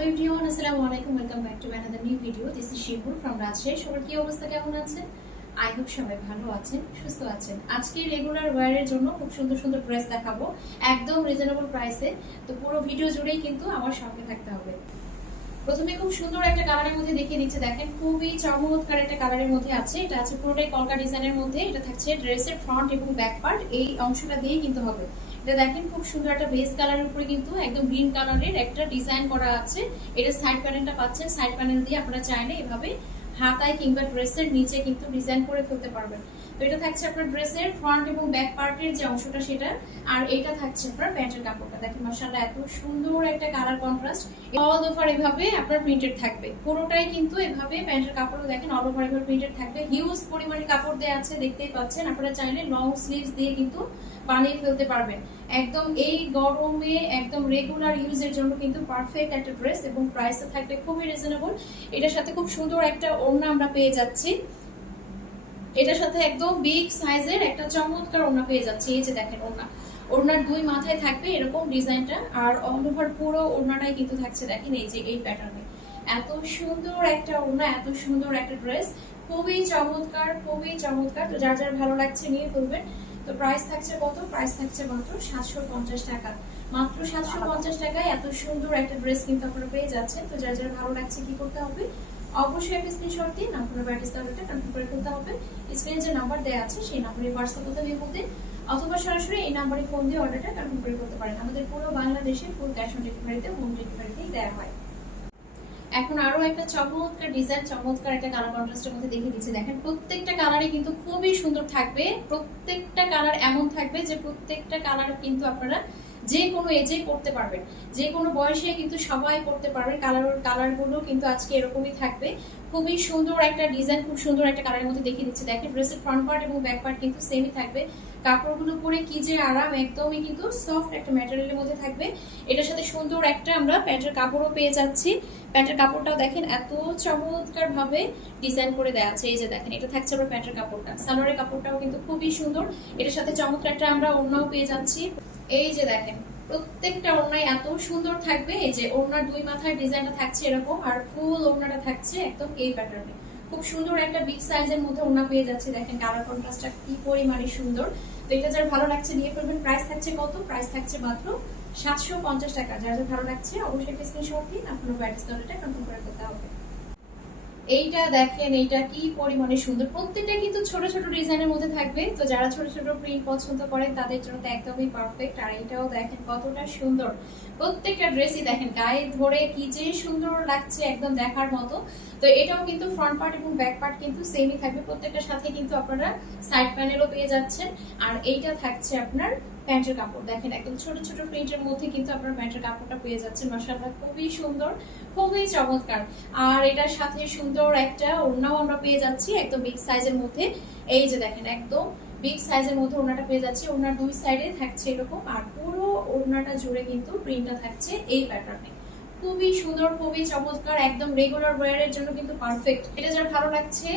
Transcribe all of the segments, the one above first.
Hello everyone, আসসালামু আলাইকুম। Welcome back to another new video. This is শিবুর from Rajshahi. সবার কি অবস্থা, কেমন আছেন? আই হোপ সবাই ভালো আছেন, সুস্থ আছেন। আজকে রেগুলার ওয়্যারের জন্য খুব সুন্দর সুন্দর ড্রেস দেখাবো একদম রিজনেবল প্রাইসে। তো পুরো ভিডিও জুড়েই কিন্তু আমার সঙ্গে থাকতে হবে। প্রথমে খুব সুন্দর একটা কালারের মধ্যে দেখিয়ে দিচ্ছে, দেখেন খুবই চমৎকার একটা কালারের মধ্যে আছে। এটা আছে পুরোটাই কলকা ডিজাইনের মধ্যে। এটা থাকছে ড্রেসের ফ্রন্ট এবং ব্যাক পার্ট, এই অংশটা দিয়েই কিন্তু হবে। এটা দেখেন খুব সুন্দর একটা বেস কালারের উপরে কিন্তু একদম গ্রিন কালারের একটা ডিজাইন করা আছে। এটা সাইড প্যানেলটা পাচ্ছেন, সাইড প্যানেল দিয়ে আপনারা চাইলে এভাবে হাতায় কিংবা ড্রেসের নিচে কিন্তু ডিজাইন করে ফেলতে পারবেন। তো এটা থাকছে আপনার ড্রেসের ফ্রন্ট এবং ব্যাক পার্টের যে অংশটা সেটা, আর এটা থাকছে আপনার প্যান্টের কাপড়টা। দেখেন মাশাআল্লাহ এত সুন্দর একটা কালার কন্ট্রাস্ট। অল ওভার এভাবে আপনার প্রিন্টেড থাকবে, পুরোটাই কিন্তু এভাবে প্যান্টের কাপড়ও দেখেন অল ওভার এভাবে প্রিন্টেড থাকবে। হিউজ পরিমাণে কাপড় দেওয়া আছে, দেখতেই পাচ্ছেন। আপনারা চাইলে লং স্লিভস দিয়ে কিন্তু বানিয়ে ফেলতে পারবেন। একদম এই গরমে একদম রেগুলার ইউজের জন্য কিন্তু পারফেক্ট একটা ড্রেস, এবং প্রাইসও থাকবে খুবই রিজনেবল। এটার সাথে খুব সুন্দর একটা ওড়না আমরা পেয়ে যাচ্ছি। এটার সাথে একদম বিগ সাইজের একটা চমৎকার ওড়না পেয়ে যাচ্ছি। এই যে দেখেন ওড়নার দুই মাথায় থাকবে এরকম ডিজাইনটা, আর অল ওভার পুরো ওড়নাটাই কিন্তু থাকছে দেখেন এই যে এই প্যাটার্নে। এত সুন্দর একটা ওড়না, এত সুন্দর একটা ড্রেস, খুবই চমৎকার, খুবই চমৎকার। তো যার যার ভালো লাগছে নিয়ে ফেলবেন। তো প্রাইস থাকছে কত? প্রাইস থাকছে মাত্র 750 টাকা। মাত্র 750 টাকায় এত সুন্দর একটা ড্রেস কিন্তু আপনারা পেয়ে যাচ্ছেন। তো যার যার ভালো লাগছে কি করতে হবে? অবশ্যই একটা স্ক্রিনশট দিন, আপনার ব্যাটিস অর্ডারটা কনফার্ম করে ফেলতে হবে। স্ক্রিনে যে নাম্বার দেওয়া আছে সেই নাম্বারে হোয়াটসঅ্যাপ করতে হবে, অথবা সরাসরি এই নাম্বারে ফোন দিয়ে অর্ডারটা কনফার্ম করে ফেলতে পারেন। আমাদের পুরো বাংলাদেশে ফুল ক্যাশ অন ডেলিভারিতে, হোম ডেলিভারিতেই দেওয়া হয়। এখন আরো একটা চমৎকার ডিজাইন, চমৎকার একটা কালার কন্ট্রাস্টের মধ্যে দেখিয়ে দিচ্ছি। দেখেন প্রত্যেকটা কালারে কিন্তু খুবই সুন্দর থাকবে। প্রত্যেকটা কালার এমন থাকবে যে প্রত্যেকটা কালার কিন্তু আপনারা যে কোনো এজে পড়তে পারবেন, যে কোনো বয়সে কিন্তু সবাই পড়তে পারবে। কালারগুলো কিন্তু আজকে এরকমই থাকবে। খুবই সুন্দর একটা ডিজাইন, খুব সুন্দর একটা কালারের মধ্যে দেখিয়ে দিচ্ছি। দেখেন ড্রেসের ফ্রন্ট পার্ট এবং ব্যাক পার্ট কিন্তু সেমই থাকবে। কাপড়গুলো পরে কি যে আরাম, একদমই কিন্তু সফট একটা ম্যাটেরিয়ালের মধ্যে থাকবে। এটার সাথে সুন্দর একটা আমরা প্যান্টের কাপড়ও পেয়ে যাচ্ছি। প্যান্টের কাপড়টাও দেখেন এত চমৎকার ভাবে ডিজাইন করে দেওয়া আছে। এই যে দেখেন এটা থাকছে আবার প্যান্টের কাপড়টা, সালোয়ারের কাপড়টাও কিন্তু খুবই সুন্দর। এটার সাথে চমৎকার একটা আমরা ওড়নাও পেয়ে যাচ্ছি। এই যে দেখেন প্রত্যেকটা ওড়নায় এত সুন্দর থাকবে। এই যে ওড়নার দুই মাথার ডিজাইনটা থাকছে এরকম, আর ফুল ওড়নাটা থাকছে একদম এই প্যাটার্নে। খুব সুন্দর একটা বিগ সাইজের মধ্যে ওড়না পেয়ে যাচ্ছে। দেখেন কালার কন্ট্রাস্টটা কি পরিমাণে সুন্দর। তো এটা যার ভালো লাগছে নিয়ে ফেলবেন। প্রাইস থাকছে কত? প্রাইস থাকছে মাত্র 750 টাকা। যার যার ভালো লাগছে অবশ্যই একটা স্ক্রিনশট দিন, আপনার ব্যাটিস অর্ডারটা কনফার্ম করে করতে হবে। এইটা দেখেন, এইটা কি পরিমাণে সুন্দর। প্রত্যেকটা কিন্তু ছোট ছোট ডিজাইনের মধ্যে থাকবে। তো যারা ছোট ছোট প্রিন্ট পছন্দ করেন তাদের জন্য তো একদমই পারফেক্ট। আর এটাও দেখেন কতটা সুন্দর। প্রত্যেকটা ড্রেসই দেখেন গায়ে ধরে কি যে সুন্দর লাগছে, একদম দেখার মতো। তো এটাও কিন্তু ফ্রন্ট পার্ট এবং ব্যাক পার্ট কিন্তু সেমই থাকবে। প্রত্যেকটার সাথে কিন্তু আপনারা সাইড প্যানেলও পেয়ে যাচ্ছেন। আর এইটা থাকছে আপনার প্যান্টের কাপড়। দেখেন একদম ছোট ছোট প্রিন্টের মধ্যে কিন্তু আপনার প্যান্টের কাপড়টা পেয়ে যাচ্ছেন। মাশাআল্লাহ খুবই সুন্দর, খুবই চমৎকার। আর এটার সাথে সুন্দর একটা ওড়নাও আমরা পেয়ে যাচ্ছি একদম বিগ সাইজের মধ্যে। এই যে দেখেন একদম বিগ সাইজের মধ্যে ওড়নাটা পেয়ে যাচ্ছি। ওড়নার দুই সাইডে থাকছে এরকম, আর পুরো ওড়নাটা জুড়ে কিন্তু প্রিন্টটা থাকছে এই প্যাটার্নে। খুবই সুন্দর, খুবই চমৎকার, একদম রেগুলার ওয়্যারের জন্য কিন্তু পারফেক্ট। এটা যার ভালো লাগছে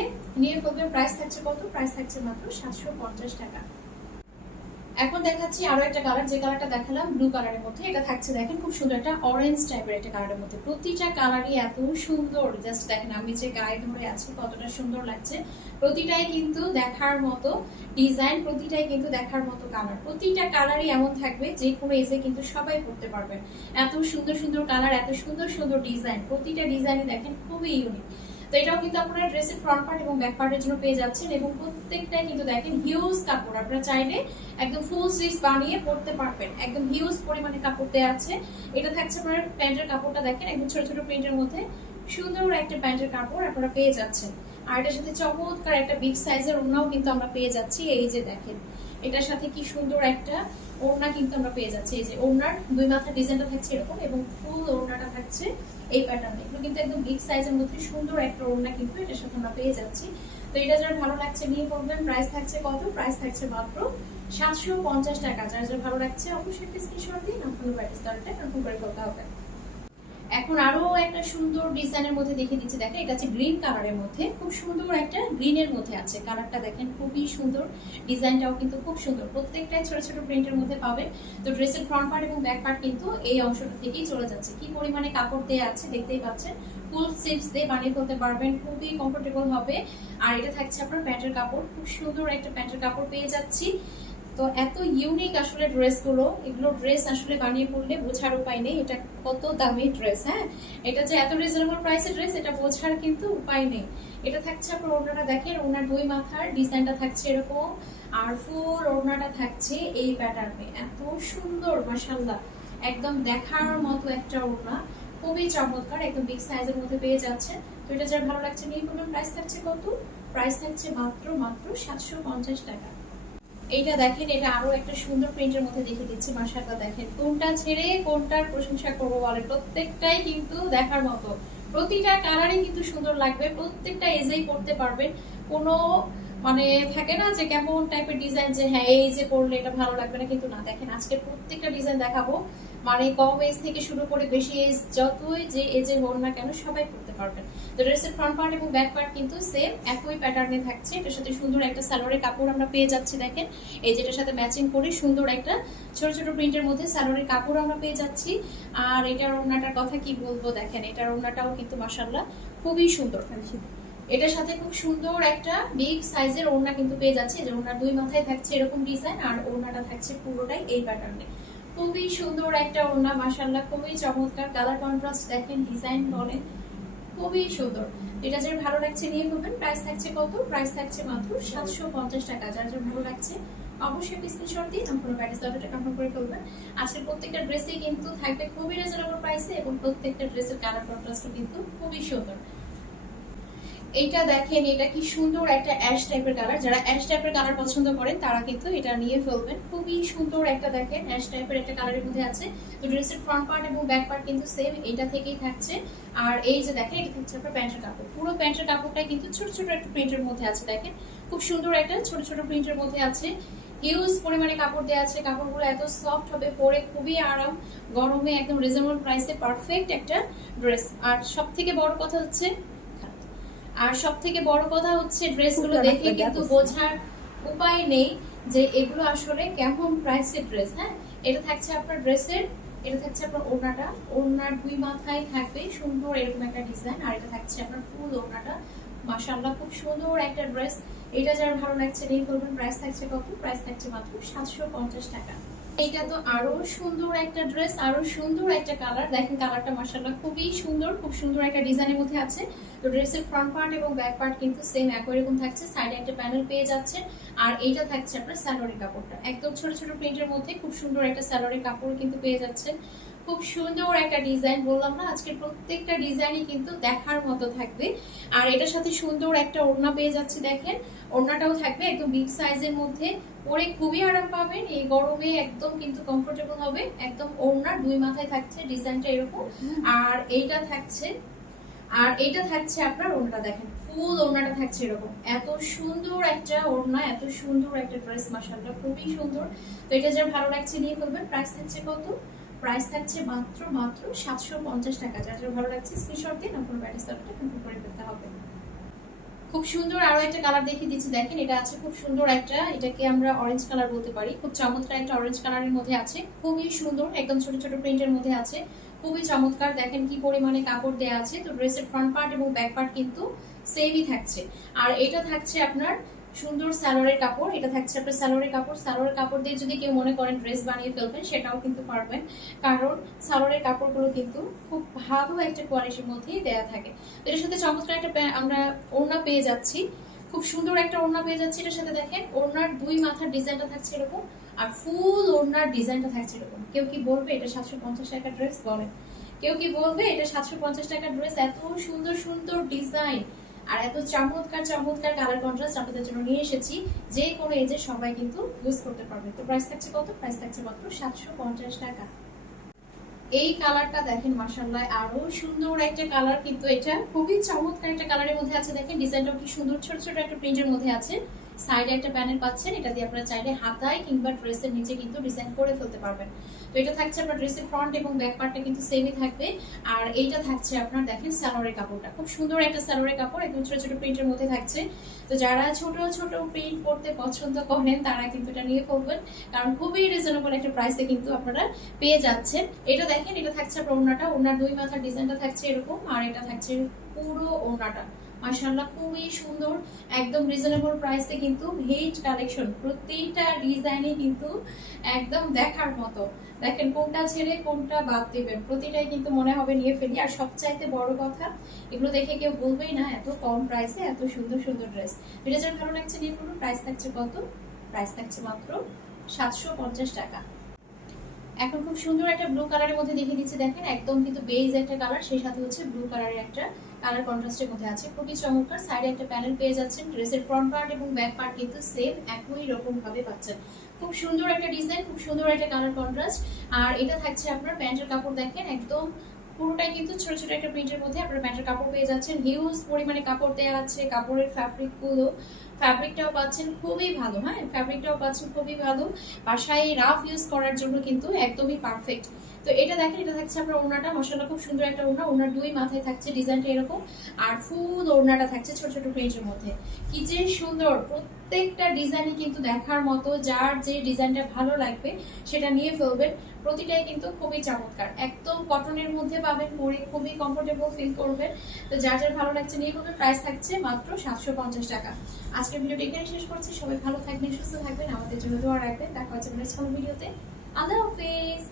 নিয়ে ফেলবে। প্রাইস থাকছে কত? প্রাইস থাকছে মাত্র 750 টাকা। এখন দেখাচ্ছি আরো একটা কালার, যে কালারটা দেখালাম ব্লু কালারের মধ্যে। এটা থাকছে দেখেন খুব সুন্দর একটা অরেঞ্জ টাইপের একটা কালারের মধ্যে। প্রতিটা কালারই এত সুন্দর, জাস্ট দেখেন আমি যে গায়ে ধরে আছি কতটা সুন্দর লাগছে। প্রতিটাই কিন্তু দেখার মতো ডিজাইন, প্রতিটাই কিন্তু দেখার মতো কালার। প্রতিটা কালারই এমন থাকবে যে কোনো এসে কিন্তু সবাই পড়তে পারবেন। এত সুন্দর সুন্দর কালার, এত সুন্দর সুন্দর ডিজাইন, প্রতিটা ডিজাইনই দেখেন খুবই ইউনিক। তো এটাও কিন্তু আপনারা ড্রেসের ফ্রন্ট পার্ট এবং ব্যাক পার্টের জন্য পেয়ে যাচ্ছেন, এবং প্রত্যেকটাই কিন্তু দেখেন হিউজ কাপড়। আপনারা চাইলে একদম ফুল স্লিভস বানিয়ে পরতে পারবেন। একদম হিউজ পরিমাণে কাপড় দেওয়া আছে। এটা থাকছে আপনার প্যান্টের কাপড়টা, দেখেন একদম ছোট ছোট প্রিন্টের মধ্যে সুন্দর একটা প্যান্টের কাপড় আপনারা পেয়ে যাচ্ছেন। আর এটার সাথে চমৎকার একটা বিগ সাইজের ওড়নাও কিন্তু আমরা পেয়ে যাচ্ছি। এই যে দেখেন এটার সাথে কি সুন্দর একটা ওড়না কিন্তু আমরা পেয়ে যাচ্ছি। এই যে ওড়নার দুই মাথার ডিজাইনটা থাকছে এরকম, এবং ফুল ওড়নাটা থাকছে এই প্যাটার্নে। এগুলো কিন্তু একদম বিগ সাইজের মধ্যে সুন্দর একটা ওড়না কিন্তু এটার সাথে আমরা পেয়ে যাচ্ছি। তো এটা যারা ভালো লাগছে নিয়ে পড়বেন। প্রাইস থাকছে কত? প্রাইস থাকছে মাত্র 750 টাকা। যার যার ভালো লাগছে অবশ্যই একটা স্ক্রিনশট দিন, আপনার ব্যাটিস অর্ডারটা কনফার্ম করে ফেলতে হবে। এখন আরো একটা সুন্দর ডিজাইনের মধ্যে দেখিয়ে দিচ্ছি, দেখেন এটা হচ্ছে গ্রিন কালারের মধ্যে, খুব সুন্দর একটা গ্রিনের মধ্যে আছে। কালারটা দেখেন খুবই সুন্দর, ডিজাইনটাও কিন্তু খুব সুন্দর, প্রত্যেকটাই ছোট ছোট প্রিন্টের মধ্যে পাবেন। তো ড্রেসের ফ্রন্ট পার্ট এবং ব্যাক পার্ট কিন্তু এই অংশটা থেকেই চলে যাচ্ছে। কি পরিমাণে কাপড় দেওয়া আছে দেখতেই পাচ্ছেন, ফুল স্লিভস দিয়ে বানিয়ে ফেলতে পারবেন, খুবই কমফোর্টেবল হবে। আর এটা থাকছে আপনার প্যান্টের কাপড়, খুব সুন্দর একটা প্যান্টের কাপড় পেয়ে যাচ্ছি। তো এত ইউনিক আসলে ড্রেসগুলো, এগুলো ড্রেস আসলে বানিয়ে পড়লে বোঝার উপায় নেই এটা কত দামি ড্রেস। হ্যাঁ, এটা যে এত রিজনেবল প্রাইসের ড্রেস এটা বোঝার কিন্তু উপায় নেই। এটা থাকছে আপনার ওড়নাটা দেখেন, ওড়নার দুই মাথার ডিজাইনটা থাকছে এরকম, আর ফুল ওড়নাটা থাকছে এই প্যাটার্নে, এত সুন্দর মাশাআল্লাহ, একদম দেখার মতো একটা ওড়না, খুবই চমৎকার, একদম বিগ সাইজের মধ্যে পেয়ে যাচ্ছে। তো এটা যার ভালো লাগছে নিয়ে পড়বেন। প্রাইস থাকছে কত? প্রাইস থাকছে মাত্র 750 টাকা। এইটা দেখেন, এটা আরো একটা সুন্দর প্রিন্টের মধ্যে দেখে দিচ্ছি, মাশাআল্লাহ দেখেন, কোনটা ছেড়ে কোনটার প্রশংসা করবো বলে, প্রত্যেকটাই কিন্তু দেখার মতো, প্রতিটা কালারই কিন্তু সুন্দর লাগবে, প্রত্যেকটা এজেই পড়তে পারবেন। কোনো মানে থাকে না যে কেমন টাইপের ডিজাইন যে হ্যাঁ এই যে পরলে এটা ভালো লাগবে না, কিন্তু না, দেখেন আজকে প্রত্যেকটা ডিজাইন দেখাবো, মানে কম এজ থেকে শুরু করে বেশি এজ, যতই যে এজে হোক না কেন সবাই পরতে পারবেন। তো ড্রেসের ফ্রন্ট পার্ট এবং ব্যাক পার্ট কিন্তু সেম একই প্যাটার্নে থাকছে। এটার সাথে সুন্দর একটা সালোয়ারের কাপড় আমরা পেয়ে যাচ্ছি, দেখেন এই যেটার সাথে ম্যাচিং করে সুন্দর একটা ছোট ছোট প্রিন্টের মধ্যে সালোয়ারের কাপড় আমরা পেয়ে যাচ্ছি। আর এটার ওড়নাটার কথা কি বলবো, দেখেন এটার ওড়নাটাও কিন্তু মাশাআল্লাহ খুবই সুন্দর। এটার সাথে খুব সুন্দর একটা বিগ সাইজের ওড়না কিন্তু পেয়ে যাচ্ছে, যে ওড়নার দুই মাথায় থাকছে এরকম ডিজাইন, আর ওড়নাটা থাকছে পুরোটাই এই প্যাটার্নে, খুবই সুন্দর একটা ওড়না মাশাআল্লাহ, খুবই চমৎকার, কালার কন্ট্রাস্ট দেখেন, ডিজাইন বলেন খুবই সুন্দর। এটা যার ভালো লাগছে নিয়ে করবেন। প্রাইস থাকছে কত? প্রাইস থাকছে মাত্র 750 টাকা। যার যার ভালো লাগছে অবশ্যই স্ক্রিনশট দিয়ে সম্পূর্ণ প্যাকেজ অর্ডারটা কনফার্ম করে ফেলবেন। আজকের প্রত্যেকটা ড্রেসই কিন্তু থাকবে খুবই রিজনেবল প্রাইসে, এবং প্রত্যেকটা ড্রেসের কালার কন্ট্রাস্টও কিন্তু খুবই সুন্দর। এইটা দেখেন, এটা কি সুন্দর একটা অ্যাশ টাইপের কালার, যারা অ্যাশ টাইপের কালার পছন্দ করেন তারা কিন্তু এটা নিয়ে ফেলবেন, খুবই সুন্দর একটা দেখেন অ্যাশ টাইপের একটা কালারের মধ্যে আছে। তো ড্রেসের ফ্রন্ট পার্ট এবং ব্যাক পার্ট কিন্তু সেম এটা থেকেই থাকছে। আর এই যে দেখেন, এটা হচ্ছে আপনার প্যান্টের কাপড়, পুরো প্যান্টের কাপড়টা কিন্তু ছোট ছোট একটা প্রিন্টের মধ্যে আছে, দেখেন খুব সুন্দর একটা ছোট ছোট প্রিন্টের মধ্যে আছে, হিউজ পরিমাণে কাপড় দেওয়া আছে, কাপড়গুলো এত সফট হবে, পরে খুবই আরাম, গরমে একদম রিজনেবল প্রাইসে পারফেক্ট একটা ড্রেস। আর সব থেকে বড় কথা হচ্ছে ড্রেসগুলো দেখে কিন্তু বোঝার উপায় নেই যে এগুলো আসলে কেমন প্রাইসের ড্রেস। হ্যাঁ, এটা থাকছে আপনার ড্রেসের, এটা থাকছে আপনার ওড়নাটা, ওড়নার দুই মাথায় থাকবে সুন্দর এরকম একটা ডিজাইন, আর এটা থাকছে আপনার ফুল ওড়নাটা, মাশাআল্লাহ খুব সুন্দর একটা ড্রেস। এটা যার ভালো লাগছে নিয়ে ফেলবেন। প্রাইস থাকছে কত? প্রাইস থাকছে মাত্র 750 টাকা। এটা তো আরো সুন্দর একটা ড্রেস, আরো সুন্দর একটা কালার, দেখেন কালারটা মাশাআল্লাহ খুবই সুন্দর, খুব সুন্দর একটা ডিজাইনের মধ্যে আছে। তো ড্রেসের ফ্রন্ট পার্ট এবং ব্যাক পার্ট কিন্তু সেম একই রকম থাকছে, সাইডে একটা প্যানেল পেয়ে যাচ্ছে। আর এইটা থাকছে আপনার সালোয়ারের কাপড়টা, একদম ছোট ছোট প্রিন্টের মধ্যে খুব সুন্দর একটা সালোয়ারের কাপড় কিন্তু পেয়ে যাচ্ছেন, খুব সুন্দর একটা ডিজাইন। বললাম না আজকের প্রত্যেকটা ডিজাইনই কিন্তু দেখার মতো থাকবে। আর এটার সাথে সুন্দর একটা ওড়না পেয়ে যাচ্ছে, দেখেন ওড়নাটাও থাকবে একদম বিগ সাইজের মধ্যে, পরে খুবই আরাম পাবেন, এই গরমে একদম কিন্তু কমফোর্টেবল হবে, একদম ওড়নার দুই মাথায় থাকছে ডিজাইনটা এরকম। আর এইটা থাকছে আপনার ওড়নাটা, দেখেন ফুল ওড়নাটা থাকছে এরকম, এত সুন্দর একটা ওড়না, এত সুন্দর একটা ড্রেস, মাশাআল্লাহ খুবই সুন্দর। তো এটা যার ভালো লাগছে নিয়ে ফেলবেন। প্রাইস থাকছে কত? প্রাইস থাকছে মাত্র 750 টাকা। যার যার ভালো লাগছে স্ক্রিনশট দিয়ে আপনার প্যাকেজ অর্ডারটা কনফার্ম করে ফেলতে হবে। খুব সুন্দর আরো একটা কালার দেখিয়ে দিচ্ছি, দেখেন এটা আছে খুব সুন্দর একটা, এটাকে আমরা অরেঞ্জ কালার বলতে পারি, খুব চমৎকার একটা অরেঞ্জ কালারের মধ্যে আছে, খুবই সুন্দর, একদম ছোট ছোট প্রিন্টের মধ্যে আছে, খুবই চমৎকার, দেখেন কি পরিমাণে কাপড় দেয়া আছে। তো ড্রেসের ফ্রন্ট পার্ট এবং ব্যাক পার্ট কিন্তু সেমই থাকছে। আর এটা থাকছে আপনার সুন্দর সালোয়ারের কাপড়, এটা থাকছে আপনার সালোয়ারের কাপড়। সালোয়ারের কাপড় দিয়ে যদি কেউ মনে করেন ড্রেস বানিয়ে ফেলবেন সেটাও কিন্তু পারবেন, কারণ সালোয়ারের কাপড়গুলো কিন্তু খুব ভালো একটা কোয়ালিটির মধ্যেই দেয়া থাকে। তো এর সাথে চমৎকার একটা আমরা ওড়না পেয়ে যাচ্ছি, খুব সুন্দর একটা ওড়না পেয়ে যাচ্ছি। এটার সাথে দেখেন ওড়নার দুই মাথার ডিজাইনটা থাকছে এরকম, আর ফুল ওড়নার ডিজাইনটা থাকছে এরকম। কেউ কি বলবে এটা 750 টাকা ড্রেস? বলেন কেউ কি বলবে এটা 750 টাকা ড্রেস? এত সুন্দর সুন্দর ডিজাইন আর এত চমৎকার চমৎকার কালার কন্ট্রাস্ট আপনাদের জন্য নিয়ে এসেছি, যে কোনো এজে সবাই কিন্তু ইউজ করতে পারবে। তো প্রাইস থাকছে কত? প্রাইস থাকছে মাত্র 750 টাকা। এই কালারটা দেখেন মাশাআল্লাহ আরো সুন্দর একটা কালার, কিন্তু এটা খুবই চমৎকার একটা কালারের মধ্যে আছে, দেখেন ডিজাইনটাও কি সুন্দর, ছোট ছোট একটা প্রিন্টের মধ্যে আছে, সাইডে একটা প্যানেল পাচ্ছেন, এটা দিয়ে আপনারা চাইলে হাতায় কিংবা ড্রেসের নিচে কিন্তু ডিজাইন করে ফেলতে পারবেন। তো এটা থাকছে আপনার ড্রেসের ফ্রন্ট এবং ব্যাক পার্টটা কিন্তু সেমই থাকবে। আর এইটা থাকছে আপনার দেখেন সালোয়ারের কাপড়টা, খুব সুন্দর একটা সালোয়ারের কাপড়, একদম ছোট ছোট প্রিন্টের মধ্যে থাকছে। তো যারা ছোট ছোট প্রিন্ট পড়তে পছন্দ করেন তারা কিন্তু এটা নিয়ে পড়বেন, কারণ খুবই রিজনেবল একটা প্রাইসে কিন্তু আপনারা পেয়ে যাচ্ছেন। এটা দেখেন, এটা থাকছে আপনার ওড়নাটা, ওড়নার দুই মাথার ডিজাইনটা থাকছে এরকম, আর এটা থাকছে পুরো ওড়নাটা। মাশাআল্লাহ খুবই সুন্দর, একদম রিজনেবল প্রাইসে কিন্তু হিট কালেকশন, প্রত্যেকটা ডিজাইনই কিন্তু একদম দেখার মতো। দেখেন কোনটা ছেড়ে কোনটা বাদ দিবেন, প্রতিটাই কিন্তু মনে হবে নিয়ে ফেলি। আর সবচাইতে বড় কথা, এগুলো দেখে কেউ বলবেই না এত কম প্রাইসে এত সুন্দর সুন্দর ড্রেস। এটা যার ভালো লাগছে নিয়ে ফেলুন। প্রাইস থাকছে কত? প্রাইস থাকছে মাত্র 750 টাকা। এখন খুব সুন্দর একটা ব্লু কালারের মধ্যে দেখিয়ে দিচ্ছি, দেখেন একদম কিন্তু বেজ একটা কালার, সেই সাথে হচ্ছে ব্লু কালারের একটা কালার কন্ট্রাস্টের মধ্যে আছে, খুবই চমৎকার। সাইডে একটা প্যানেল পেয়ে যাচ্ছেন, ড্রেসের ফ্রন্ট পার্ট এবং ব্যাক পার্ট কিন্তু সেম একই রকম ভাবে পাচ্ছেন। খুব সুন্দর একটা ডিজাইন, খুব সুন্দর একটা কালার কন্ট্রাস্ট। আর এটা থাকছে আপনার প্যান্টের কাপড়, দেখেন একদম পুরোটাই কিন্তু ছোট ছোট একটা প্রিন্টের মধ্যে আপনার প্যান্টের কাপড় পেয়ে যাচ্ছেন। হিউজ পরিমাণে কাপড় দেওয়া আছে, কাপড়ের ফ্যাব্রিকটাও পাচ্ছেন খুবই ভালো। হ্যাঁ, ফ্যাব্রিকটাও পাচ্ছেন খুবই ভালো, বাসায় রাফ ইউজ করার জন্য কিন্তু একদমই পারফেক্ট। তো এটা দেখেন, এটা থাকছে আপনার ওড়নাটা, মশলা খুব সুন্দর একটা ওড়না, ওড়নার দুই মাথায় থাকছে ডিজাইনটা এরকম, আর ফুল ওড়নাটা থাকছে ছোট ছোট প্রিন্টের মধ্যে। কি যে সুন্দর, প্রত্যেকটা ডিজাইনই কিন্তু দেখার মতো, যার যে ডিজাইনটা ভালো লাগবে সেটা নিয়ে ফেলবেন। প্রতিটাই কিন্তু খুবই চমৎকার, একদম কটনের মধ্যে পাবেন, পরে খুবই কমফোর্টেবল ফিল করবেন। তো যার যার ভালো লাগছে নিয়ে ফেলবেন। প্রাইস থাকছে মাত্র 750 টাকা। আজকের ভিডিওটা এখানে শেষ করছি, সবাই ভালো থাকবেন, সুস্থ থাকবেন, আমাদের জন্য দোয়া রাখবেন। দেখা হচ্ছে নেক্সট ভিডিওতে। আল্লাহ হাফেজ।